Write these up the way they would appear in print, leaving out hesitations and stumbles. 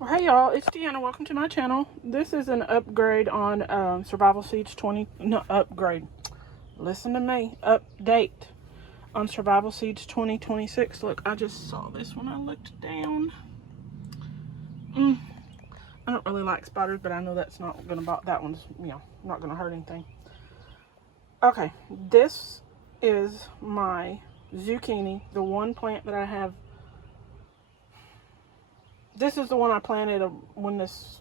Well, hey y'all, it's Deanna. Welcome to my channel. This is an upgrade on Survival Seeds 20. No, upgrade. Listen to me. Update on Survival Seeds 2026. Look, I just saw this when I looked down. I don't really like spiders, but I know that's not gonna bother. That one's, not gonna hurt anything. Okay, this is my zucchini, the one plant that I have. This is the one I planted when this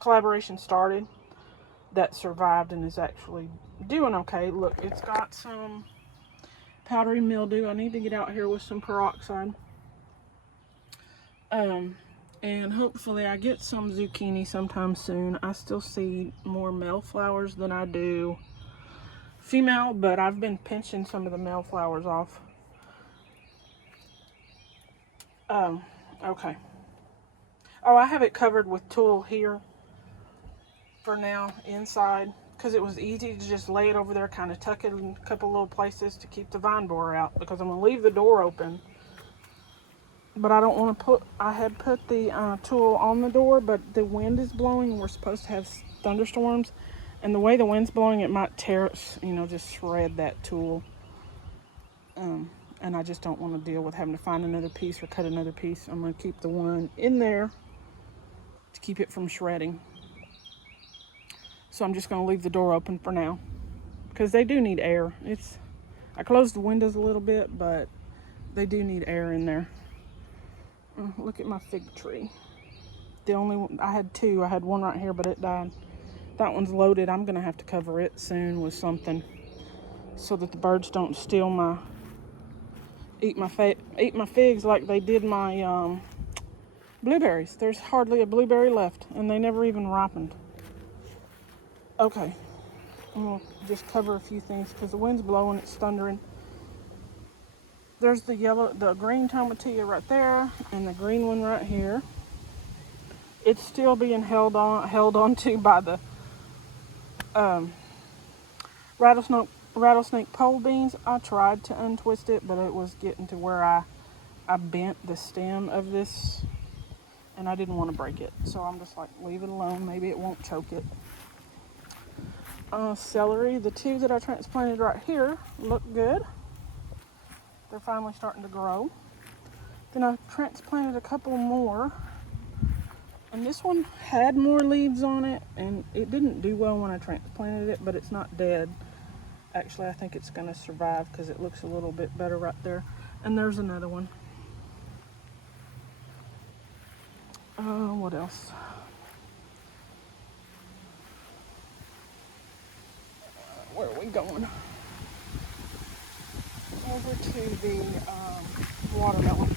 collaboration started, that survived and is actually doing okay. Look, it's got some powdery mildew. I need to get out here with some peroxide. And hopefully I get some zucchini sometime soon. I still see more male flowers than I do female, but I've been pinching some of the male flowers off. Okay. Oh, I have it covered with tulle here for now inside, because it was easy to just lay it over there, kind of tuck it in a couple little places to keep the vine borer out, because I'm going to leave the door open. But I don't want to put, I had put the tulle on the door, but the wind is blowing. We're supposed to have thunderstorms. And the way the wind's blowing, it might tear it, just shred that tulle. And I just don't want to deal with having to find another piece or cut another piece. I'm going to keep the one in there to keep it from shredding. So I'm just going to leave the door open for now, because they do need air. I closed the windows a little bit, but they do need air in there. Look at my fig tree. The only one, I had two. I had one right here, but it died. That one's loaded. I'm going to have to cover it soon with something so that the birds don't steal eat my figs like they did my blueberries. There's hardly a blueberry left, and they never even ripened. Okay, I'm going to just cover a few things because the wind's blowing, it's thundering. There's the green tomatillo right there, and the green one right here. It's still being held on to by the rattlesnake pole beans. I tried to untwist it, but it was getting to where I bent the stem of this, and I didn't want to break it. So I'm just like, leave it alone. Maybe it won't choke it. Celery, the two that I transplanted right here look good. They're finally starting to grow. Then I transplanted a couple more, and this one had more leaves on it, and it didn't do well when I transplanted it, but it's not dead. Actually, I think it's going to survive because it looks a little bit better right there. And there's another one. What else? Where are we going? Over to the watermelon.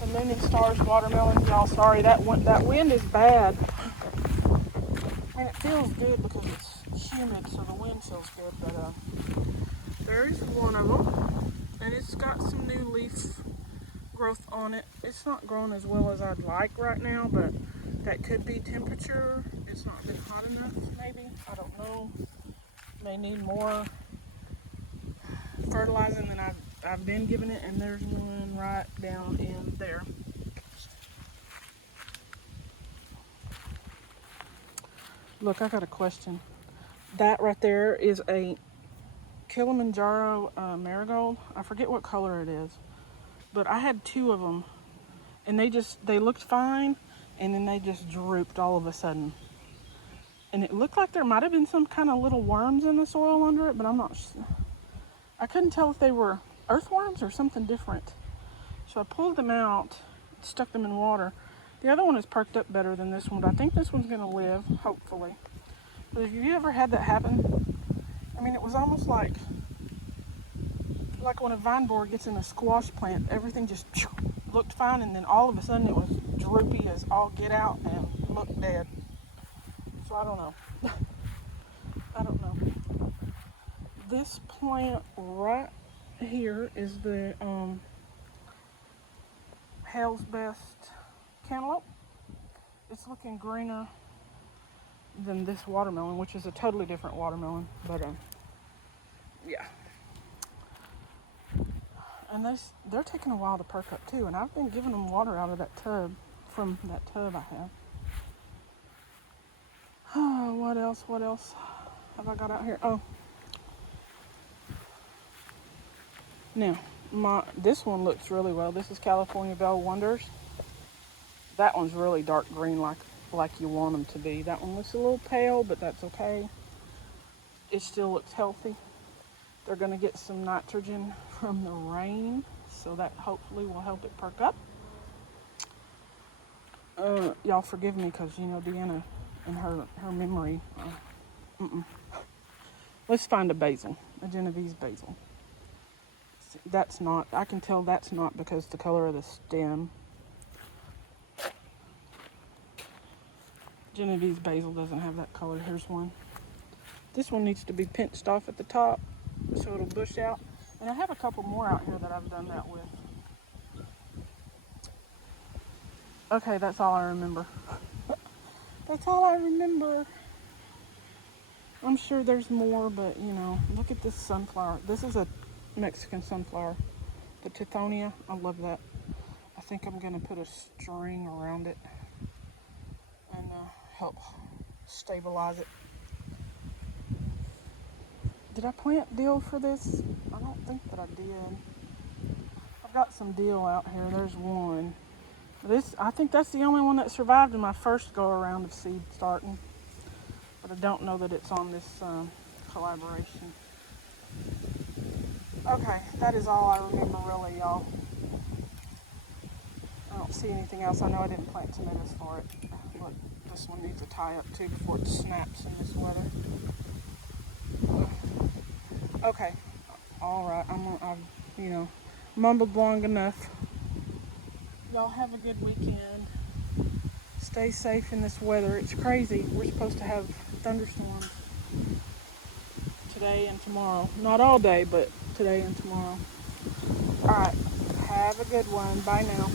The Moon and Stars watermelon. Y'all, sorry, that wind is bad. I mean, it feels good because it's humid, so the wind feels good, but there's one of them, and it's got some new leaf growth on it. It's not growing as well as I'd like right now, but that could be temperature. It's not been hot enough, maybe. I don't know. May need more fertilizing than I've been giving it, and there's one right down in there. Look, I got a question. That right there is a Kilimanjaro marigold. I forget what color it is, but I had two of them, and they looked fine, and then they just drooped all of a sudden. And it looked like there might have been some kind of little worms in the soil under it, but I couldn't tell if they were earthworms or something different. So I pulled them out, stuck them in water. The other one is perked up better than this one, but I think this one's gonna live, hopefully. But have you ever had that happen? I mean, it was almost like when a vine borer gets in a squash plant, everything just looked fine, and then all of a sudden it was droopy as all get out and looked dead. So I don't know. I don't know. This plant right here is the Hell's Best cantaloupe. It's looking greener than this watermelon, which is a totally different watermelon, but yeah. And they're taking a while to perk up too, and I've been giving them water out of that tub. from that tub I have. Oh, what else? What else have I got out here? Oh, now this one looks really well. This is California Bell Wonders. That one's really dark green, like you want them to be. That one looks a little pale, but that's okay. It still looks healthy. They're going to get some nitrogen from the rain, so that hopefully will help it perk up. Y'all forgive me because, Deanna and her memory. Let's find a basil, a Genovese basil. That's not, I can tell that's not because the color of the stem. Genovese basil doesn't have that color. Here's one. This one needs to be pinched off at the top so it'll bush out. And I have a couple more out here that I've done that with. Okay, that's all I remember. That's all I remember. I'm sure there's more, but look at this sunflower. This is a Mexican sunflower, the Tithonia. I love that. I think I'm gonna put a string around it and help stabilize it. Did I plant dill for this? I don't think that I did. I've got some dill out here. There's one. I think that's the only one that survived in my first go around of seed starting. But I don't know that it's on this collaboration. Okay, that is all I remember really, y'all. I don't see anything else. I know I didn't plant tomatoes for it. Look, this one needs a tie up too before it snaps in this weather. Okay, all right. I've mumbled long enough. Y'all have a good weekend. Stay safe in this weather. It's crazy. We're supposed to have thunderstorms today and tomorrow. Not all day, but today and tomorrow. All right. Have a good one. Bye now.